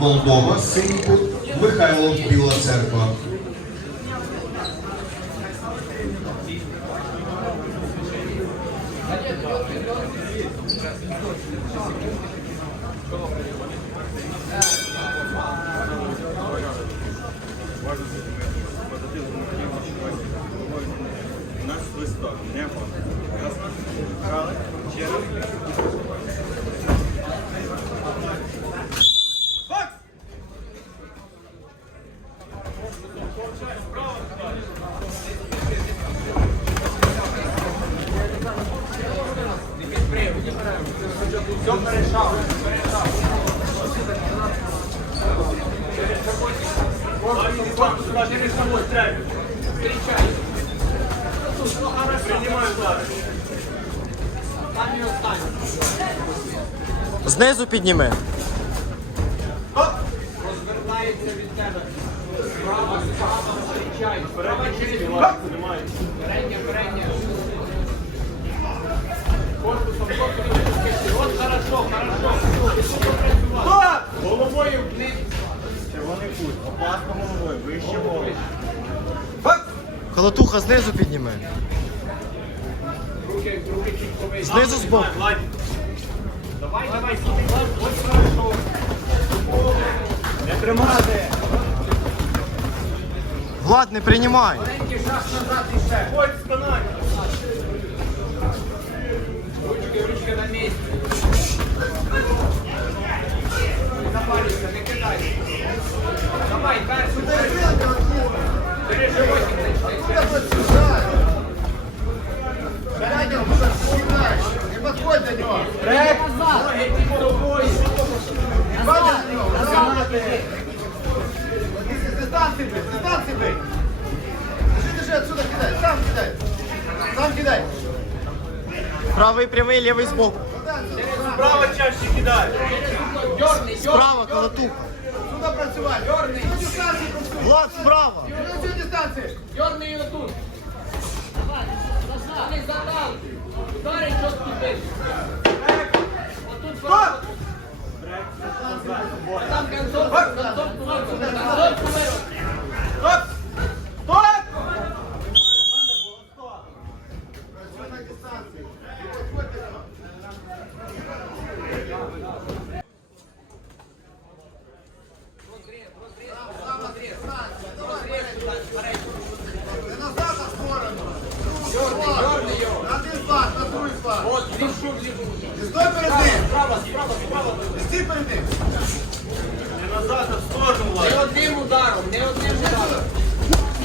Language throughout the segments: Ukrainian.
Молдова, Синьку, Михайлов, Біла Церква. Принимаю удары. Знизу підніми. Розвертається від тебе. Справа, справа, зустрічай. Справа через руку. Передня, передня. Головою вниз. Червоний кут. Опасно головою. Вище голову. Колотуха знизу підніми. Руки, руки чуть повище. Знизу збоку. Владі. Давай, давай, сюди. Ось хорошо. Не тримати. Влад, не приймай. Маленький шаг назад і ще. Ходь спинай. Не подходь до нього. Ноги під тобою. З дистанції бий, з дистанції бий. Держи, держи, отсюда кидай, сам кидай. Сам кидай. Правий прямий, лівий збоку. Право чаще кидай. Дьорни, дьорни. Справа, колотуха. Сюди працювати. Дьорни. Влад, справа. Цю дистанції. Дьорни його тут. Задав. Удари чітко бити. Отут там концовку, концовку вирвати. Концовку вирвати. Стоп! Стоп! Працюй на дистанції. Не підходь до нього. Не назад, а в сторону. Дьорни його. На один флаг, на другий флаг. От, лівшу, лівшу. Не стой перед ним. Справа, справа, справа. Стій перед ним. Не назад, а в сторону, Не одним ударом, не одним ударом.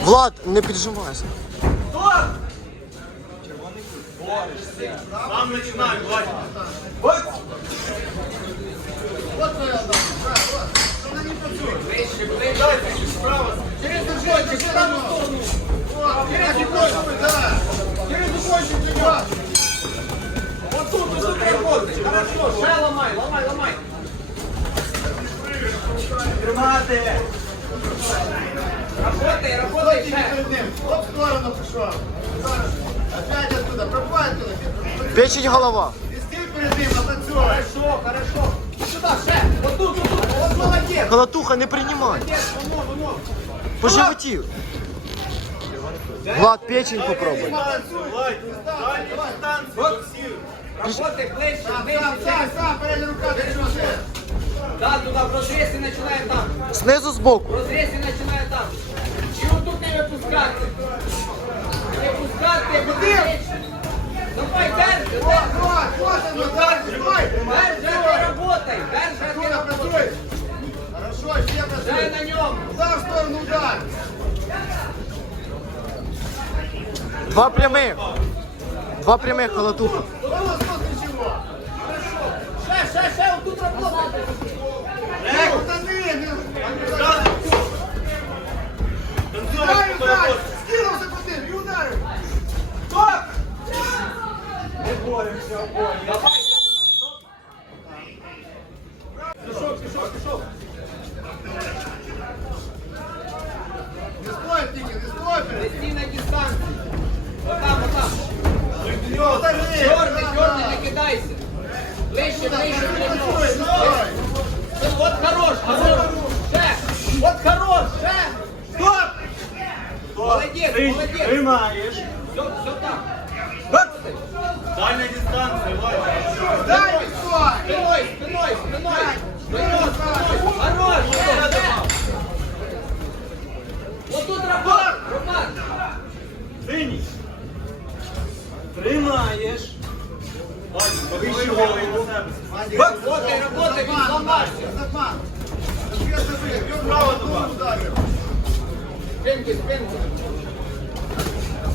Влад, не піджимайся. Стоп! Сам починай, Владі. Сторону пішов. Опять оттуда. Оттуда. Печень голова. Не стій перед ним, а. Хорошо, хорошо. Сюда, ще. Вот тут, вот тут. Вот молодец. Колотуха, не приймай. Воно. По животі. Влад, печень попробуй. Работай, ближче, Сам, сам, сам, передня. Да, туда, в разрезе начинай там. Знизу збоку. В разрезе начинай там. И тут не выпускаться. Не выпускаться, ближче. Давай, держи, Вот, держи. вот, вот оно, да, снимай. Держи, ты работай. Держи, ты Оттуда работай. працюй. Хорошо, ще Дай працюй. на нем. Удар в сторону, удар. Два прямих. Два прямих, колотуха. Голос тут ничего. Ще, ще, ще, вот тут работай. Эй, утони, не- Танцюй, Висі на дистанции. Вот дистанції. Отам, отам. Черный, черный, не кидайся. Ближче, ближче, ближче. Вот хорош, хорош. Ще. От хорош, ще. молодец. Молодець, молодець. Тримаєш. Все, все так. Дальня дистанція.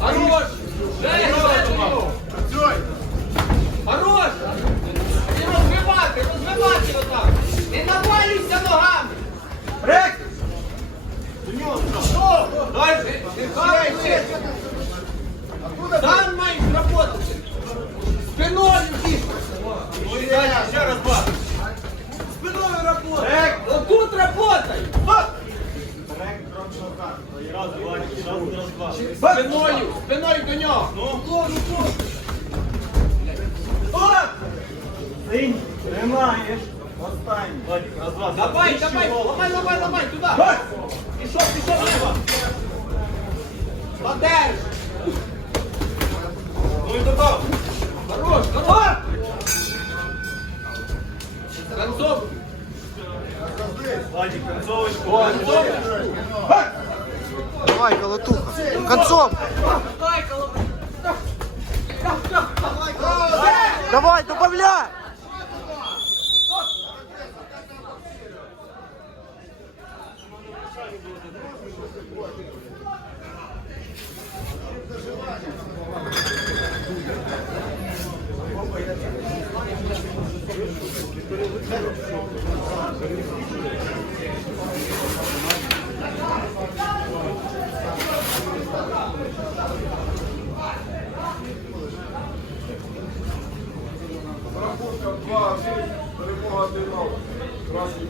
Хорош. Хорош! І розвивати, розвивати отак. Не навалюйся ногами. Там маєш работати. Спиною дійсно. Ще раз, два. Спиною работай. Брек! Отут работай. Раз, Вадик, раз, раз, два. Спиною, спиною до нього. Ну, Синій, тримаєш. Останній. Вадик, раз, два. Давай, давай, голову. ламай, ламай, ламай, туди. Пішов, пішов, лево. Подерж. Ну і добав. Хорош, хорош. Концов. Вадик, концовочку. Концов. Давай, колотуха. Концом. Давай, добавляй. Рахунком 2-1, Красний.